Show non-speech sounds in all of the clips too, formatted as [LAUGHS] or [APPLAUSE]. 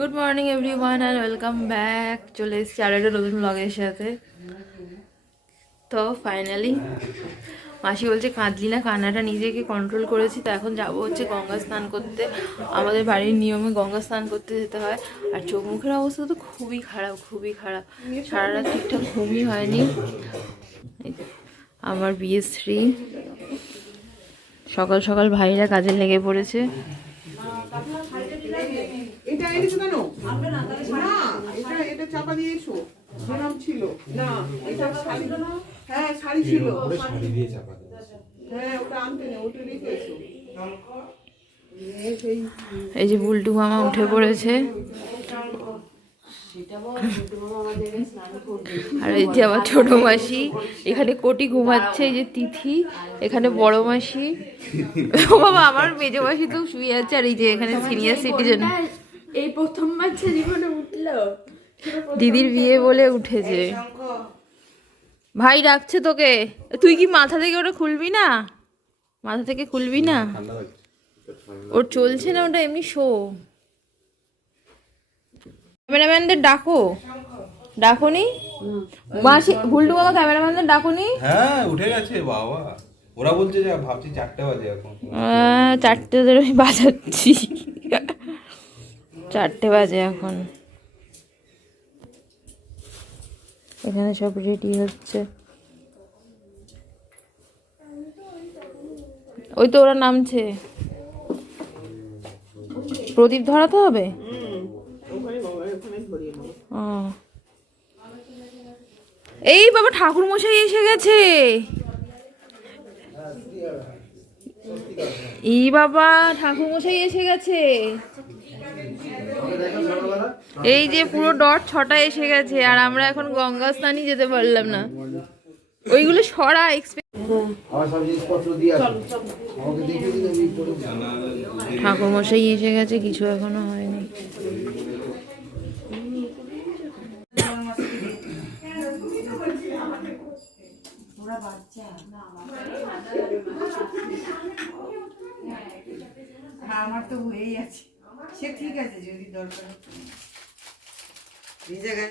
Good morning everyone and welcome back চলে এসেছি আরও একটা নতুন ব্লগের সাথে। তো ফাইনালি মাসি বলছে, কাঁদলি না, কান্নাটা নিজেকে কন্ট্রোল করেছি, তো এখন যাব হচ্ছে গঙ্গা স্নান করতে। আমাদের বাড়ির নিয়মে গঙ্গা স্নান করতে যেতে হয়। আর চোখ মুখের অবস্থা তো খুবই খারাপ খুবই খারাপ। সারা রাত ঠিকঠাক ঘুমই হয়নি। আমার বিয়ে শ্রী সকাল সকাল ভাইরা কাজে লেগে পড়েছে। এটা এনেছো কেন? না এটা এটা চাপা দিয়ে এসো। যেরকম ছিল। না এটা শাড়ি হ্যাঁ শাড়ি ছিল। হ্যাঁ ওটা আনতে নেই ওটা রেখে এসো। এই যে বুলটু মামা উঠে পড়েছে। আর এই যে আমার ছোট মাসি এখানে কোটি ঘুমাচ্ছে এই যে তিথি এখানে বড় মাসি। [LAUGHS] ও বাবা আমার মেজ মাসি তো শুয়ে আছে আর এই যে এখানে সিনিয়র সিটিজেন এই প্রথমবার সে জীবনে উঠল। দিদির বিয়ে বলে উঠেছে। ভাই ডাকছে তোকে। তুই কি মাথা থেকে ওটা খুলবি না? মাথা থেকে খুলবি না? ওর চলছে না ওটা এমনি শো। ক্যামেরাম্যানদের ডাকো। ডাকো নি। মাসি ভুলটু বাবা ক্যামেরাম্যানদের ডাকো নি হ্যাঁ উঠে গেছে বাবা। ওরা বলছে যে ভাবছি চারটে বাজে এখন। চারটে ধরে বাজাচ্ছি। চারটে বাজে এখন। এখানে সব রেডি হচ্ছে। ওই তো ওরা নামছে। প্রদীপ ধরাতে হবে। এই বাবা ঠাকুর মশাই এসে গেছে। এই বাবা ঠাকুর মশাই এসে গেছে। এই যে পুরো ডট ছটা এসে গেছে আর আমরা এখন গঙ্গা স্নানই যেতে পারলাম না। ওইগুলো সরা। ঠাকুর মশাই এসে গেছে কিছু এখনও হয়নি। হ্যাঁ আমার তো হয়েই আছে। সে ঠিক আছে যদি দরকার এই জায়গায়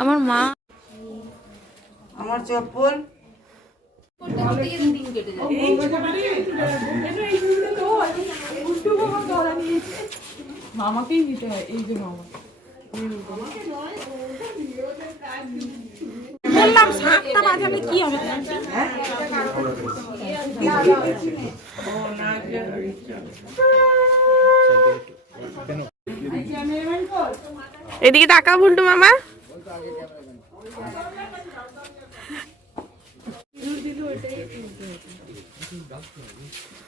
আমার মা আমার চপ্পল মামাকেই নিতে হয় এই যে মামা। বললাম সাতটা বাজালে কি হবে? এদিকে টাকা ভুলটু মামা।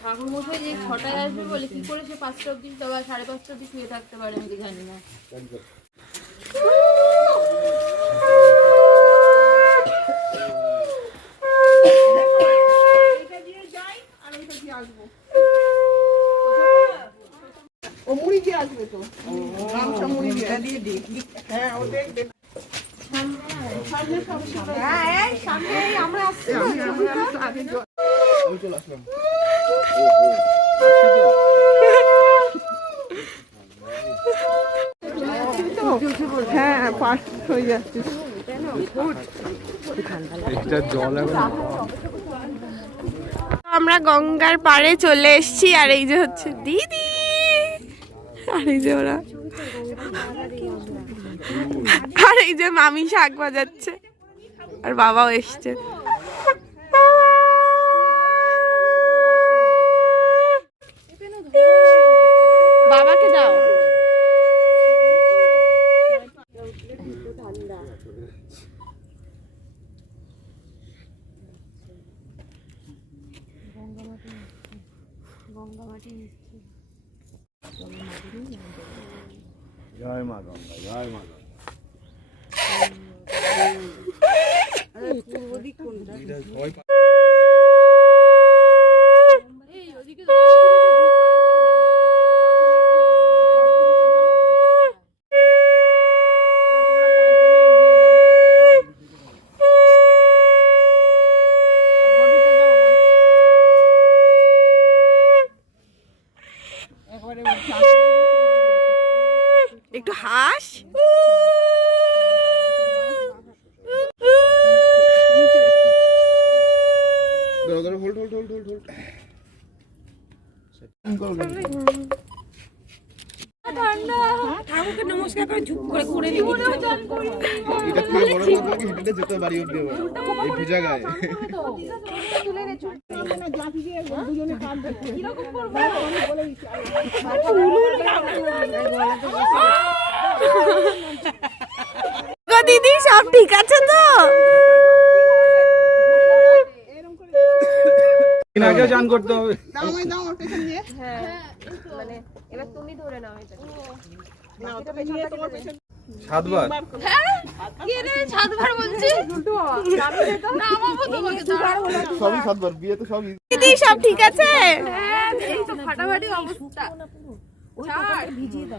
ঠাকুর মশাই যে ছটায় আসবে বলে কি করে সে পাঁচটা অব্দি বা সাড়ে পাঁচটা অব্দি শুয়ে থাকতে পারে আমি তো জানি না। ও মুড়ি দিয়ে আসবে তো। গামছা মুড়ি দিয়ে দিয়ে হ্যাঁ ও দেখবে হ্যাঁ পাস হয়ে যাচ্ছে। আমরা গঙ্গার পাড়ে চলে এসেছি আর এই যে হচ্ছে দিদি। আর এই যে ওরা। আর এই যে মামি শাক বাজাচ্ছে। আর বাবাও এসছে বাবাকে দাও জয় মা গঙ্গা জয় মা Ganga. Hold hold hold hold এটা থেকে বড় কথা কি হেঁটে যেতে বাড়ি উঠবে এই পূজা গায়ে। গো দিদি সব ঠিক আছে তো? আগেও চান করতে হবে। দাও আমায় দাও আমার পেছন দিয়ে সাতবার। সবই সাতবার বিয়ে তো সবই। দিদি সব ঠিক আছে? না একদিন তো করুক না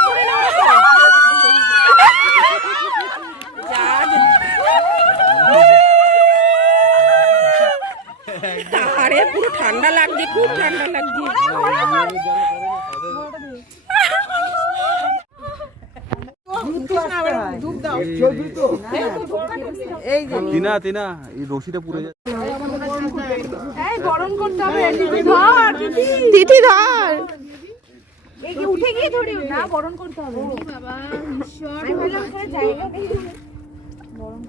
আরে পুরো ঠান্ডা লাগছে খুব ঠান্ডা লাগছে। দুধ তিনা তিনা এই রশিটা পুড়ে যায় দিদি ধর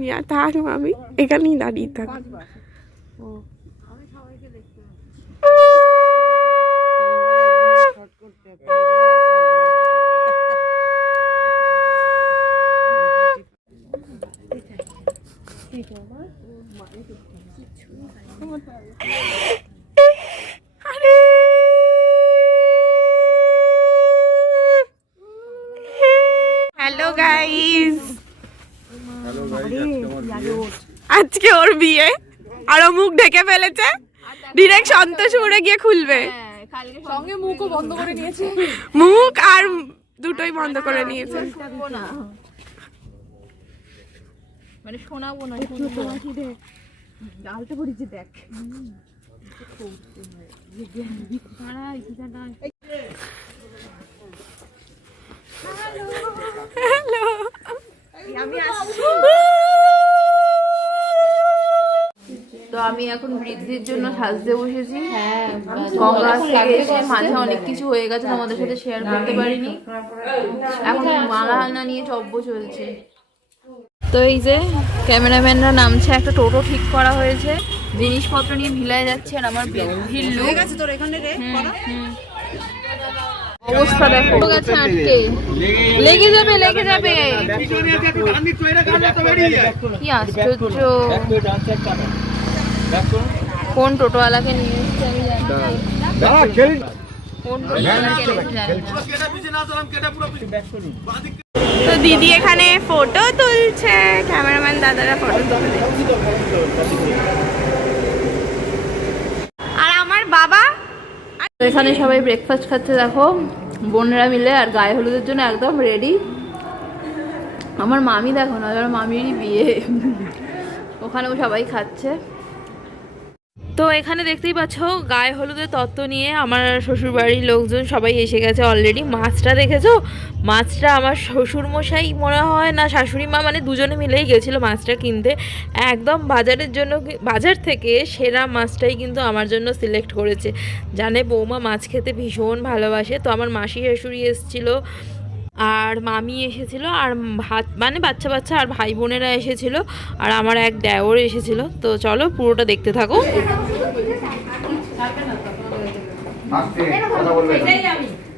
তুমি আর থাক আমি এখানেই দাঁড়িয়ে থাক। আরে [LAUGHS] হ্যালো গাইস হ্যালো গাইস আজকে ওর বিয়ে। আর মুখ ঢেকে ফেলেছে। ডিরেক্ট সন্তোষ উড়ে গিয়ে খুলবে। মুখ আর দুটোই বন্ধ করে নিয়েছে। হ্যালো তো আমি এখন বৃদ্ধির জন্য সাজতে বসেছি। গঙ্গা থেকে এসে মাঝে অনেক কিছু হয়ে গেছে তোমাদের সাথে শেয়ার করতে পারিনি। এখন মালা আলনা নিয়ে চব্য চলছে। তো এই যে ক্যামেরাম্যানরা নামছে একটা টোটো ঠিক করা হয়েছে জিনিসপত্র নিয়ে ভিলায় যাচ্ছে আর আমার বৃদ্ধির লোক তোর এখানে রে অবস্থা দেখো। গেছে আটকে লেগে যাবে লেগে যাবে কি আশ্চর্য। কোন টোটোওয়ালাকে নিয়ে এসেছে আমি জানি জানি না। তো দিদি এখানে ফটো তুলছে ক্যামেরাম্যান দাদারা ফটো তুলছে। আর আমার বাবা? এখানে সবাই ব্রেকফাস্ট খাচ্ছে দেখো। বোনেরা মিলে আর গায়ে হলুদের জন্য একদম রেডি আমার মামি দেখো না আমার মামিরই বিয়ে। ওখানেও সবাই খাচ্ছে। তো এখানে দেখতেই পাচ্ছ, গায়ে হলুদের তত্ত্ব নিয়ে আমার শ্বশুরবাড়ির লোকজন সবাই এসে গেছে অলরেডি মাছটা দেখেছ? মাছটা আমার শ্বশুরমশাই মনে হয় না, শাশুড়ি মা মানে দুজনে মিলেই গেছিল মাছটা কিনতে। একদম বাজারের জন্য বাজার থেকে সেরা মাছটাই কিন্তু আমার জন্য সিলেক্ট করেছে। জানে বৌমা মাছ খেতে ভীষণ ভালোবাসে। তো আমার মাসি শাশুড়ি এসেছিল আর মামি এসেছিল আর ভাত মানে বাচ্চা বাচ্চা আর ভাই বোনেরা এসেছিল আর আমার এক দেওর এসেছিল। তো চলো পুরোটা দেখতে থাকো। না।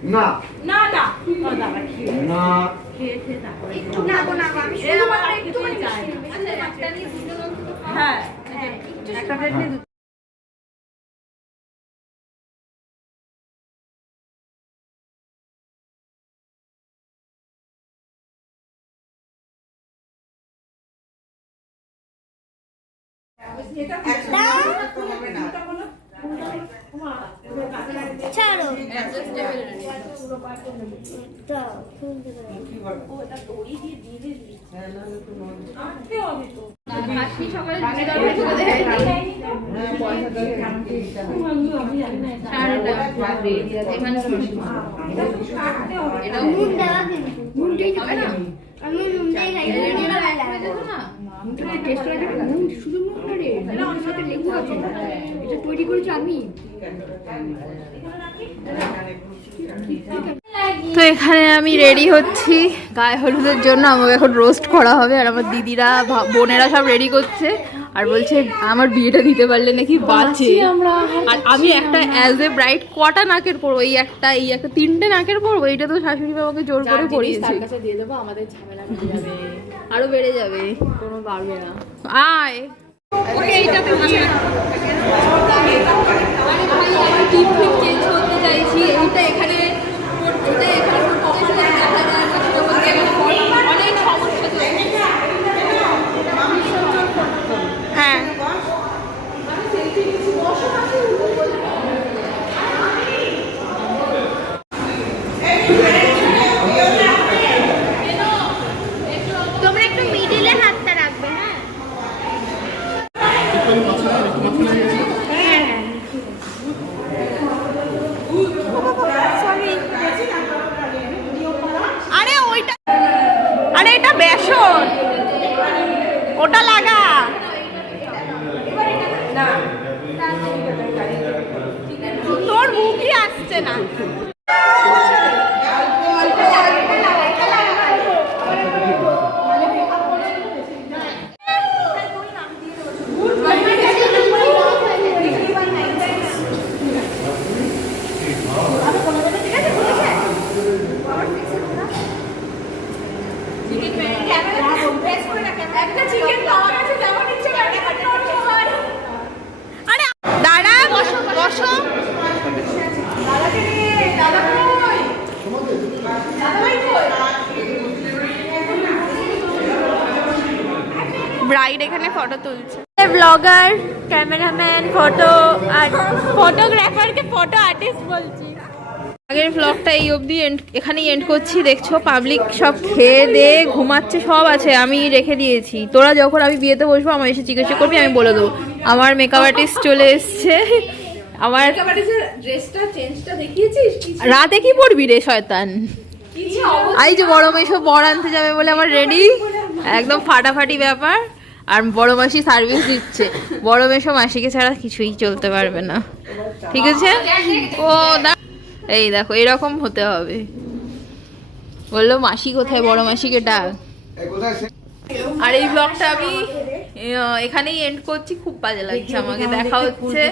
না। না না। না। ছাড়ো। দেওয়া কিন্তু। নুনটাই যাবে না নুনটা ভালো লাগে তো এখানে আমি রেডি হচ্ছি। গায়ে হলুদের জন্য আমাকে এখন রোস্ট করা হবে আর আমার দিদিরা বোনেরা সব রেডি করছে। আর বলছে আমার বিয়েটা দিতে পারলে নাকি বাঁচে। আর আমি একটা অ্যাজ এ ব্রাইট কটা নাকের পরবো? এই একটা এই একটা তিনটে নাকের পরবো? এইটা তো শাশুড়ি বাবাকে জোর করে পরিয়েছে। দিয়ে দেবো আমাদের ঝামেলা আরও বেড়ে যাবে কোনো বাড়বে না আয় চেঞ্জ করতে চাইছি এইটা এখানে করতে চাইছি, এটা এখানে অনেক সমস্যা চলছে। হ্যাঁ তোমরা একটু মিডিলে হাতটা রাখবে হ্যাঁ আরে ওইটা আরে এটা বেসন ওটা লাগা তোর মুখই আসছে না আরে দাঁড়া বসো বসো ব্রাইড এখানে ফটো তুলছে ব্লগার ক্যামেরাম্যান ফটো আর ফটোগ্রাফারকে ফটো আর্টিস্ট বলছি। আগের ব্লগটা এই অবধি এন্ড এখানেই এন্ড করছি। দেখছ পাবলিক সব খেয়ে দিয়ে ঘুমাচ্ছে সব আছে আমি রেখে দিয়েছি। তোরা যখন আমি বিয়েতে বসবো আমার এসে জিজ্ঞাসা করবি আমি বলে দেবো। আমার মেকআপ আর্টিস্ট চলে এসছে। আমার ড্রেসটা চেঞ্জটা দেখিয়েছিস? রাতে কি পড়বি রে শয়তান? এই যে বড় মেশো বড় আনতে যাবে বলে আমার রেডি একদম ফাটাফাটি ব্যাপার। আর বড় মাসি সার্ভিস দিচ্ছে। বড় মেশো মাসিকে ছাড়া কিছুই চলতে পারবে না। ঠিক আছে? ও দা এই দেখো এরকম হতে হবে। বলল মাসি কোথায়? বড় মাসিকে ডাক। আর এই ব্লগটা আমি এখানেই এন্ড করছি। খুব বাজে লাগছে আমাকে। দেখা হচ্ছে।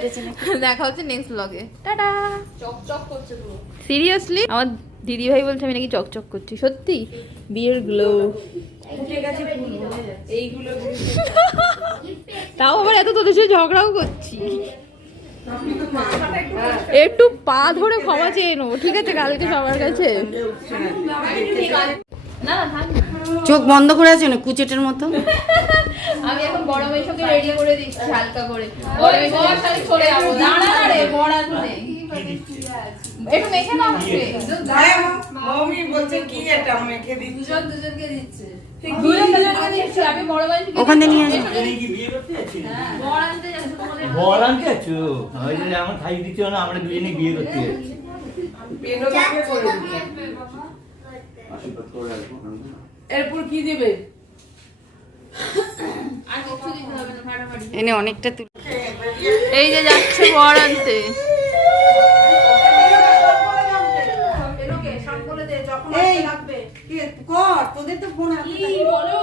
দেখা হচ্ছে নেক্সট ব্লগে টাটা। চকচক করছে পুরো। সিরিয়াসলি আমার দিদি ভাই বলছে আমি নাকি চকচক করছি। সত্যি? বিয়ের গ্লো তাও আবার এত তোদের সাথে ঝগড়াও করছি একটু পা ধরে ক্ষমা চেয়ে নেব ঠিক আছে কালকে সবার কাছে। চোখ বন্ধ করে আছে না কুচেটের মতো আমি এখন বড় মেশোকে রেডি করে দিচ্ছি হালকা করে বড় মেশোর সাথে চলে যাব দাঁড়া না রে বড় আছে একটু মেখে নাও আমাকে দুজন দুজনকে দিচ্ছে ওখানে নিয়ে আসো বড় আনতে যাচ্ছি তোমাদের বল আনতে আছো ওই যে আমার খাই দিচ্ছ না আমরা দুজনে বিয়ে করতে যাচ্ছি। এরপর কি দেবে? এনে অনেকটা তুল এই যে যাচ্ছে বর আনতে। কর তোদের তো ফোন আছে বলো?